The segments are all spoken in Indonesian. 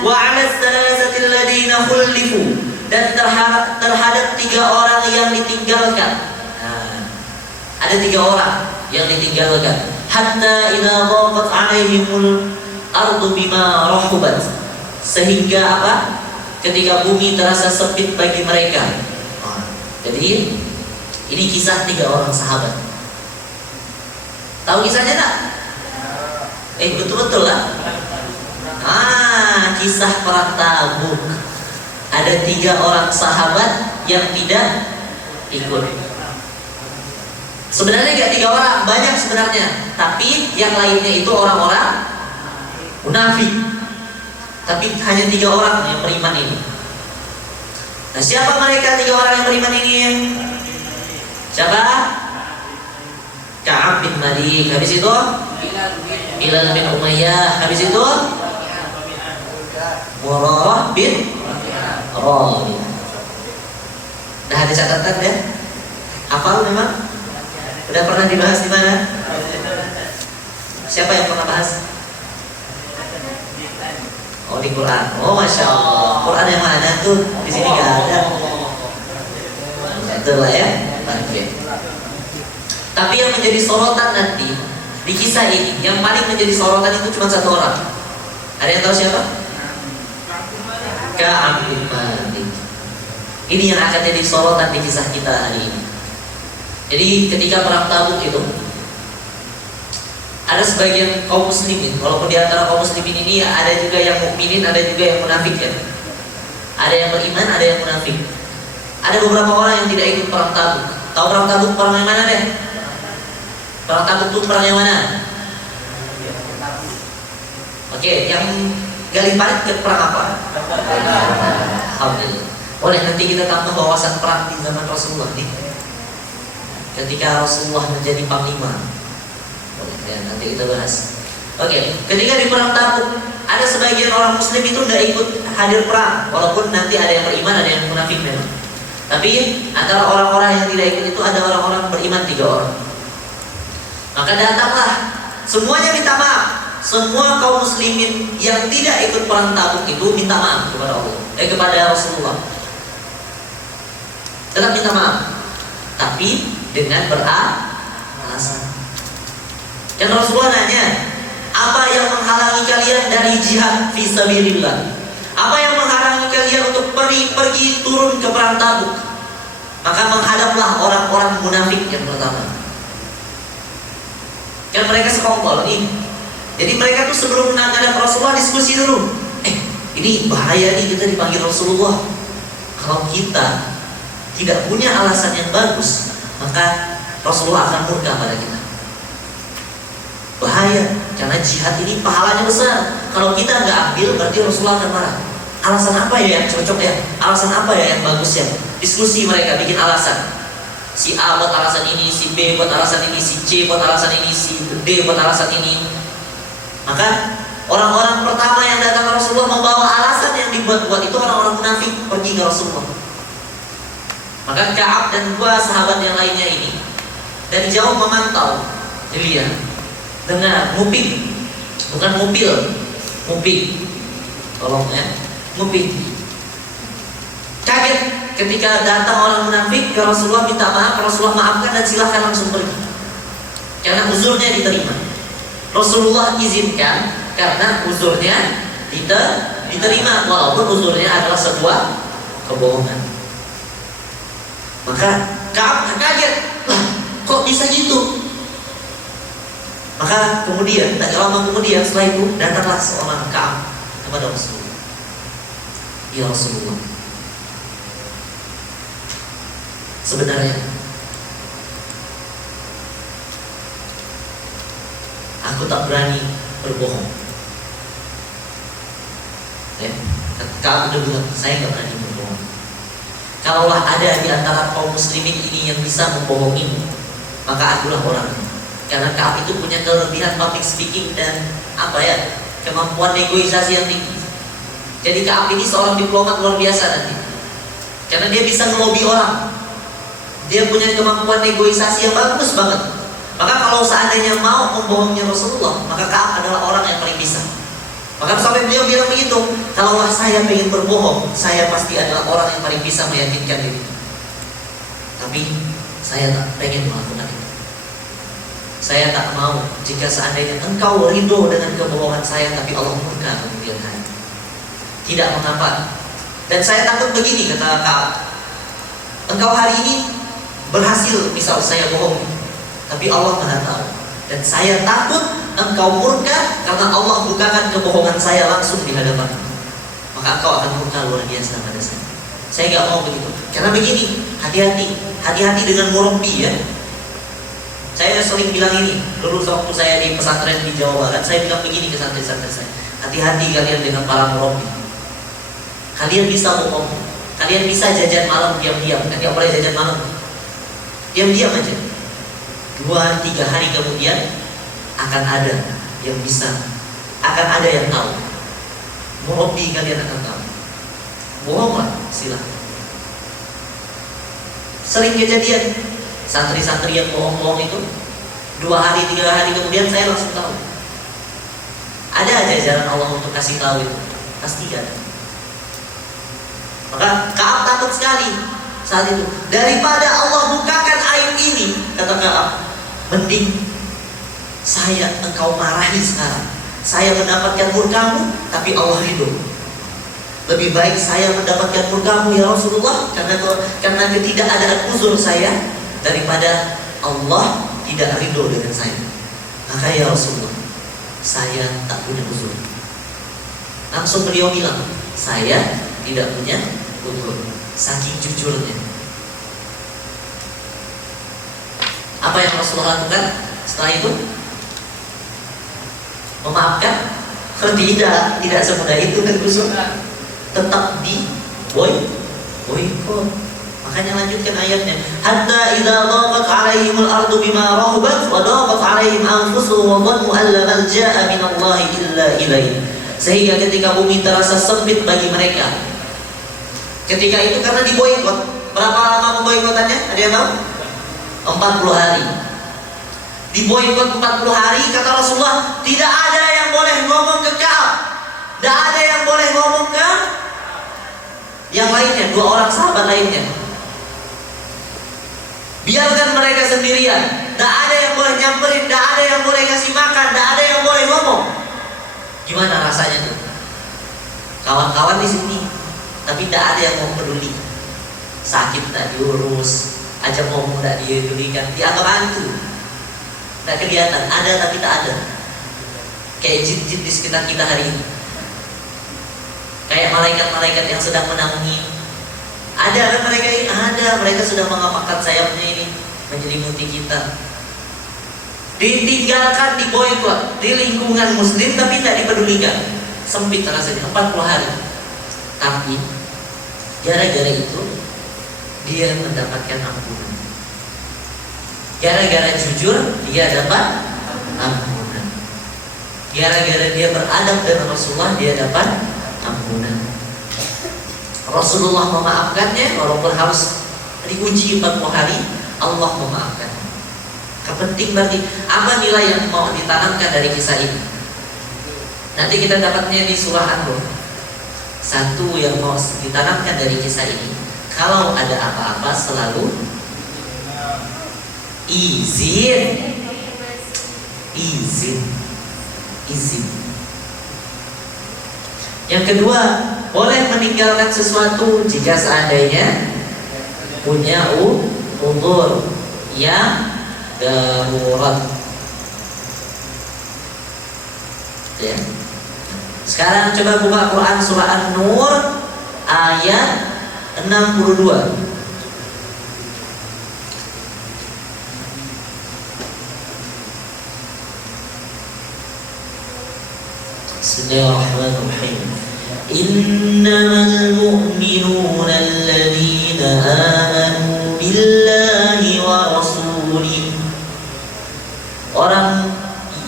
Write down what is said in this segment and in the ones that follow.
wa 'ala tsalasatil ladzina khulifu, dan terhadap 3 orang yang ditinggalkan. Nah, ada 3 orang yang ditinggalkan. Hatta idza dhaqat 'alaihimul ardu bima rahubat, sehingga apa? Ketika bumi terasa sempit bagi mereka. Jadi ini kisah 3 orang sahabat. Tahu kisahnya tak? Betul-betul lah. Kisah perang Tabuk. Ada 3 orang sahabat yang tidak ikut. Sebenarnya gak 3 orang, banyak sebenarnya. Tapi yang lainnya itu orang-orang munafik. Tapi hanya 3 orang yang beriman ini. Nah, siapa mereka 3 orang yang beriman ini? Siapa? Ka'ab bin Malik. Habis itu Bilal bin Umayyah. Habis itu Murarah bin Rabi'. Nah, ada catatan ya? Hafal memang? Udah pernah dibahas di mana? Siapa yang pernah bahas? Oh, di Quran. Oh, Masya Allah. Quran yang mana tuh? Di sini gak ada. Betul lah ya. Tapi yang menjadi sorotan nanti di kisah ini, yang paling menjadi sorotan itu cuma 1 orang. Ada yang tahu siapa? Ka'ab bin Malik. Ini yang akan jadi sorotan di kisah kita hari ini. Jadi ketika perang Tabuk itu, ada sebagian kaum muslimin, walaupun di antara kaum muslimin ini ada juga yang mukminin, ada juga yang munafik ya. Ada yang beriman, ada yang munafik. Ada beberapa orang yang tidak ikut perang Tabuk. Tahu perang Tabuk perang yang mana deh? Perang Tabuk itu perang yang mana? Oke, yang Galih Parit ke perang apa? Alhamdulillah. Boleh nanti kita tambah wawasan perang di zaman Rasulullah nih. Ketika Rasulullah menjadi panglima. Boleh ya, nanti kita bahas. Oke, ketika di perang Tabuk ada sebagian orang muslim itu tidak ikut hadir perang, walaupun nanti ada yang beriman, ada yang munafik memang. Tapi antara orang-orang yang tidak ikut itu ada orang-orang beriman 3 orang. Maka datanglah semuanya minta maaf. Semua kaum muslimin yang tidak ikut perang Tabuk itu minta maaf kepada Allah, kepada Rasulullah. Tetap minta maaf, tapi dengan beralasan. Dan Rasulullah nanya, apa yang menghalangi kalian dari jihad fisabilillah? Apa yang menghalangi kalian untuk pergi turun ke perang Tabuk? Maka menghadaplah orang-orang munafik yang pertama. Kan mereka sekongkol nih. Jadi mereka tuh sebelum menghadap Rasulullah diskusi dulu. Ini bahaya nih kita dipanggil Rasulullah. Kalau kita tidak punya alasan yang bagus, maka Rasulullah akan murka pada kita. Bahaya, karena jihad ini pahalanya besar. Kalau kita nggak ambil, berarti Rasulullah akan marah. Alasan apa ya yang cocok ya? Alasan apa ya yang bagus ya? Diskusi mereka, bikin alasan. Si A buat alasan ini, si B buat alasan ini, si C buat alasan ini, si D buat alasan ini. Maka orang-orang pertama yang datang ke Rasulullah membawa alasan yang dibuat-buat itu orang-orang munafik pergi ke Rasulullah. Maka Ka'ab dan 2 sahabat yang lainnya ini dari jauh memantau, dilihat, dengar, nguping, bukan ngupil, nguping, tolong ya, nguping. Kaget ketika datang orang munafik ke Rasulullah minta maaf, Rasulullah maafkan dan silahkan langsung pergi, karena uzurnya diterima. Rasulullah izinkan karena uzurnya diterima, walaupun uzurnya adalah sebuah kebohongan. Maka Ka'ab kaget, lah kok bisa gitu? Maka kemudian, tak lama kemudian setelah itu datanglah seorang Ka'ab kepada Rasulullah. Ya Rasulullah, sebenarnya aku tak berani berbohong. Ka'ab udah bilang, saya nggak berani berbohong. Kalaulah ada di antara kaum muslimin ini yang bisa membohongimu, maka akulah orangnya. Karena Ka'ab itu punya kelebihan public speaking dan kemampuan negosiasi yang tinggi. Jadi Ka'ab ini seorang diplomat luar biasa nanti. Karena dia bisa ngelobi orang. Dia punya kemampuan negosiasi yang bagus banget. Maka kalau seandainya mau membohongnya Rasulullah, maka Ka'ab adalah orang yang paling bisa. Maka sampai beliau bilang begitu, kalaulah saya ingin berbohong, saya pasti adalah orang yang paling bisa meyakinkan diri. Tapi saya tak pengen melakukan itu. Saya tak mau jika seandainya engkau ridho dengan kebohongan saya, tapi Allah murka kemudian hari. Tidak mengapa. Dan saya takut begini, kata Ka'ab, engkau hari ini berhasil, misal saya bohong, tapi Allah Maha tahu. Dan saya takut engkau murka karena Allah bukakan kebohongan saya langsung di hadapan. Maka engkau akan murka luar biasa pada saya. Saya gak mau begitu. Karena begini, hati-hati dengan murabbi ya. Saya sering bilang ini, dulu waktu saya di pesantren di Jawa Barat, saya bilang begini ke santri-santri saya, hati-hati kalian dengan para murabbi. Kalian bisa bohong, kalian bisa jajan malam diam-diam. Kan gak boleh jajan malam, diam-diam aja. 2-3 hari kemudian akan ada yang bisa, akan ada yang tahu. Murabbi kalian akan tahu. Bohonglah, silakan. Sering kejadian santri-santri yang bohong-bohong itu 2 hari, 3 hari kemudian saya langsung tahu. Ada aja jalan Allah untuk kasih tahu itu, pasti ada. Maka Ka'ab takut sekali saat itu. Daripada Allah bukakan aib ini, kata Ka'ab, mending engkau marahi sekarang, saya mendapatkan murkamu tapi Allah ridho. Lebih baik saya mendapatkan murkamu ya Rasulullah karena ketidakadaan uzur saya, daripada Allah tidak ridho dengan saya. Maka ya Rasulullah, saya tak punya uzur. Langsung beliau bilang, saya tidak punya uzur. Saking jujurnya. Apa yang Rasulullah lakukan setelah itu? Memaafkan? Tidak semudah itu dan khususnya tetap di boykot. Makanya lanjutkan ayatnya, hatta idza dhaqat 'alaihimul ardu bima rahabat wa dhaqat 'alaihim anfusuhum wa dhannu an la malja'a min Allah illa ilaihi. Sehingga ketika bumi terasa sempit bagi mereka, ketika itu karena diboykot. Berapa lama pemboikotannya? Ada yang tahu? 40 hari. Diboykot 40 hari, kata Rasulullah, tidak ada yang boleh ngomong ke Ka'ab, tidak ada yang boleh ngomong ke yang lainnya, 2 orang sahabat lainnya. Biarkan mereka sendirian. Tidak ada yang boleh nyamperin, tidak ada yang boleh kasih makan, tidak ada yang boleh ngomong. Gimana rasanya tuh? Kawan-kawan di sini, tapi tidak ada yang mau peduli. Sakit tak diurus, ajak ngomong tidak dipedulikan, dianggap hantu. Tidak kelihatan, ada tapi tak ada. Kayak jin-jin di sekitar kita hari ini. Kayak malaikat-malaikat yang sedang menangis. Ada kan mereka ini? Ada, mereka sudah mengepakkan sayapnya ini menyelimuti kita. Ditinggalkan, diboykot di lingkungan muslim tapi tidak dipedulikan. Sempit rasanya 40 hari. Tapi gara-gara itu dia mendapatkan ampunan. Gara-gara jujur dia dapat ampunan. Gara-gara dia beradab dengan Rasulullah dia dapat ampunan. Rasulullah memaafkannya walaupun harus diuji 40 hari, Allah memaafkan. Kepenting berarti apa nilai yang mau ditanamkan dari kisah ini? Nanti kita dapatnya di surah An-Nur. Satu yang mau ditanamkan dari kisah ini, kalau ada apa-apa selalu izin. Yang kedua, boleh meninggalkan sesuatu jika seandainya punya uzur yang darurat. Ya. Sekarang coba buka Quran surah An-Nur ayat 62. Bismillahirrahmanirrahim. Innamal mu'minuna alladhina amanu billahi wa rasulih. Orang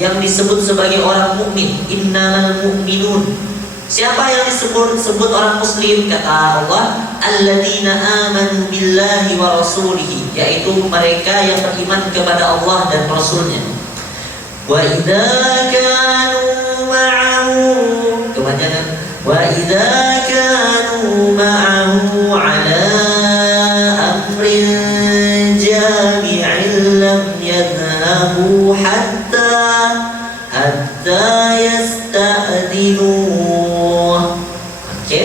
yang disebut sebagai orang mukmin, innamal mu'minun. Siapa yang disebut orang muslim? Kata Allah, alladzina amanu billahi wa rasulih, yaitu mereka yang beriman kepada Allah dan Rasulnya. Wa idza kanu ma'ahu وَإِذَا كَانُوا مَعَهُ عَلَى أَمْرٍ جَامِعٍ لَمْ يَذْهَبُوا حَتَّى يَسْتَأْذِنُوهُ. Oke.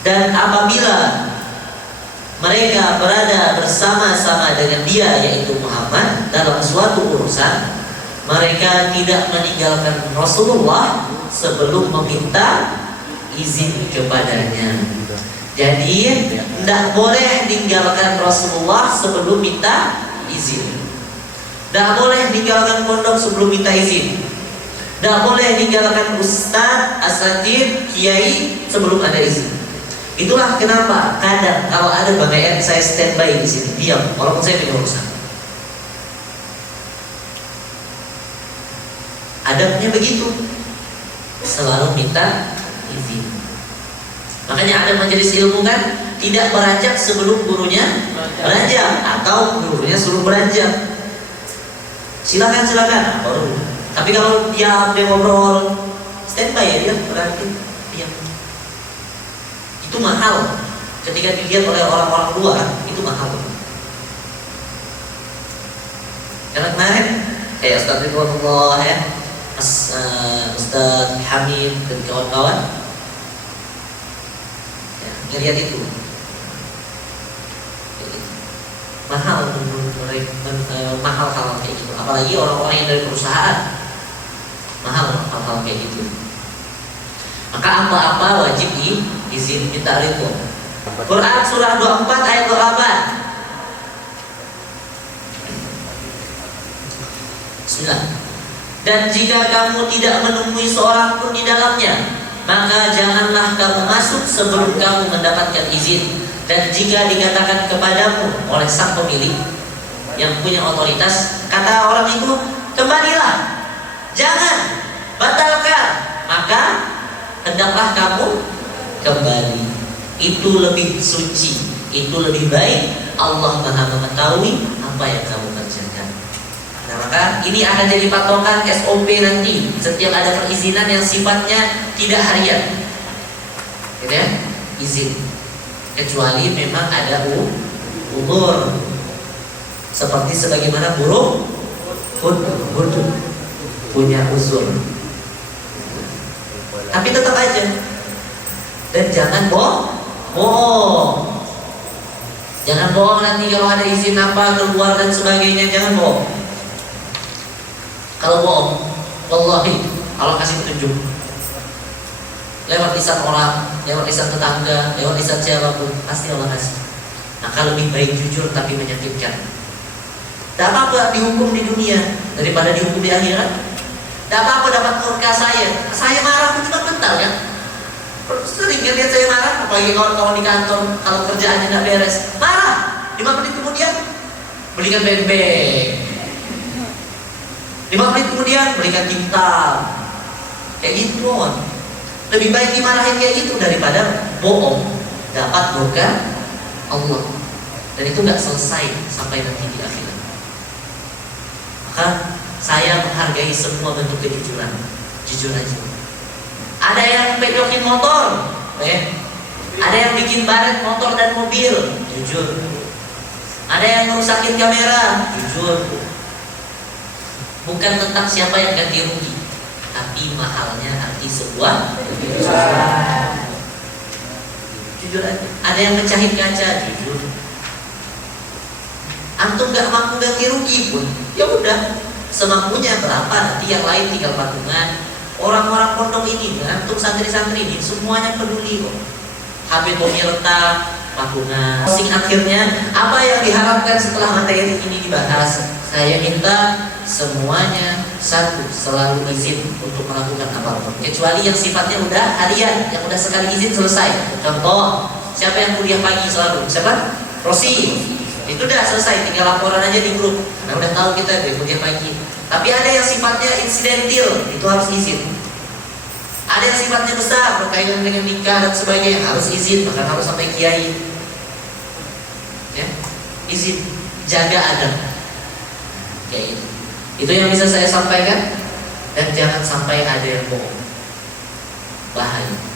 Dan apabila mereka berada bersama-sama dengan dia, yaitu Muhammad, dalam suatu urusan, mereka tidak meninggalkan Rasulullah sebelum meminta izin kepadanya. Jadi tidak boleh meninggalkan Rasulullah sebelum minta izin. Tidak boleh meninggalkan pondok sebelum minta izin. Tidak boleh meninggalkan ustaz, asatidz, kiai sebelum ada izin. Itulah kenapa kadang kalau ada bagian saya standby di sini, diam, walaupun saya punya urusan. Adabnya begitu, selalu minta izin. Makanya ada majelis ilmu kan tidak beranjak sebelum gurunya beranjak, atau gurunya suruh beranjak. Silakan, baru. Tapi kalau dia ngobrol standby ya, dia berarti diam. Itu mahal. Ketika dilihat oleh orang-orang luar, itu mahal. Karena kemarin Ustaz Ridwanullah ya, Ustaz Hamid dan kawan-kawan ya, ngelihat itu mahal menurut mereka, mahal hal kayak gitu. Apalagi orang-orang yang dari perusahaan, mahal hal kayak gitu. Maka apa-apa wajib izin minta ridho. Quran surah 24 ayat 28. Bismillah. Dan jika kamu tidak menemui seorang pun di dalamnya, maka janganlah kamu masuk sebelum kamu mendapatkan izin. Dan jika dikatakan kepadamu oleh sang pemilik yang punya otoritas, kata orang itu, kembalilah, jangan, batalkan, maka hendaklah kamu kembali. Itu lebih suci, itu lebih baik. Allah Maha mengetahui apa yang kamu kerjakan. Nah, maka ini akan jadi patokan SOP nanti setiap ada perizinan yang sifatnya tidak harian, gitu ya, izin. Kecuali memang ada umur, seperti sebagaimana burung pun punya uzur. Tapi tetap aja, dan jangan bohong. Jangan bohong nanti kalau ada izin apa keluar dan sebagainya, jangan bohong. Kalau bohong, wallahi Allah kasih petunjuk lewat lisan orang, lewat lisan tetangga, lewat lisan siapapun, pasti Allah kasih. Maka lebih baik jujur tapi menyakitkan. Tidak apa-apa dihukum di dunia daripada dihukum di akhirat. Tidak apa-apa dapat murka saya marah pun cuma bentar kan. Sering kan lihat saya marah, apalagi kawan-kawan di kantor kalau kerjaannya tidak beres, marah. 5 menit kemudian belikan beng-beng, 5 menit kemudian belikan kintal. Kayak gitu doang. Lebih baik dimarahin kayak gitu daripada bohong dapat murka Allah. Dan itu nggak selesai sampai nanti di akhirat. Maka saya menghargai semua bentuk kejujuran. Jujur aja. Ada yang pedokin motor, ada yang bikin baret motor dan mobil, jujur. Ada yang merusakin kamera, jujur. Bukan tentang siapa yang ganti rugi, tapi mahalnya arti sebuah jujur aja. Ada yang mecahin kaca, jujur. Antum gak mampu ganti rugi pun, ya udah, semampunya berapa, nanti yang lain tinggal patungan. Orang-orang pondok ini, antum santri-santri ini semuanya peduli kok. HP Tommy retak, patungan. Sing akhirnya apa yang diharapkan setelah materi ini dibahas? Saya minta semuanya satu, selalu izin untuk melakukan apapun, kecuali yang sifatnya udah harian, yang udah sekali izin selesai. Contoh, siapa yang kuliah pagi selalu? Siapa? Rosi. Itu udah selesai, tinggal laporan aja di grup. Karena udah tahu kita dia kuliah pagi. Tapi ada yang sifatnya insidentil, itu harus izin. Ada yang sifatnya besar, berkaitan dengan nikah dan sebagainya, harus izin, bahkan harus sampai kiai. Ya, izin, jaga adab. Kayak itu. Itu yang bisa saya sampaikan, dan jangan sampai ada yang bohong. bahaya.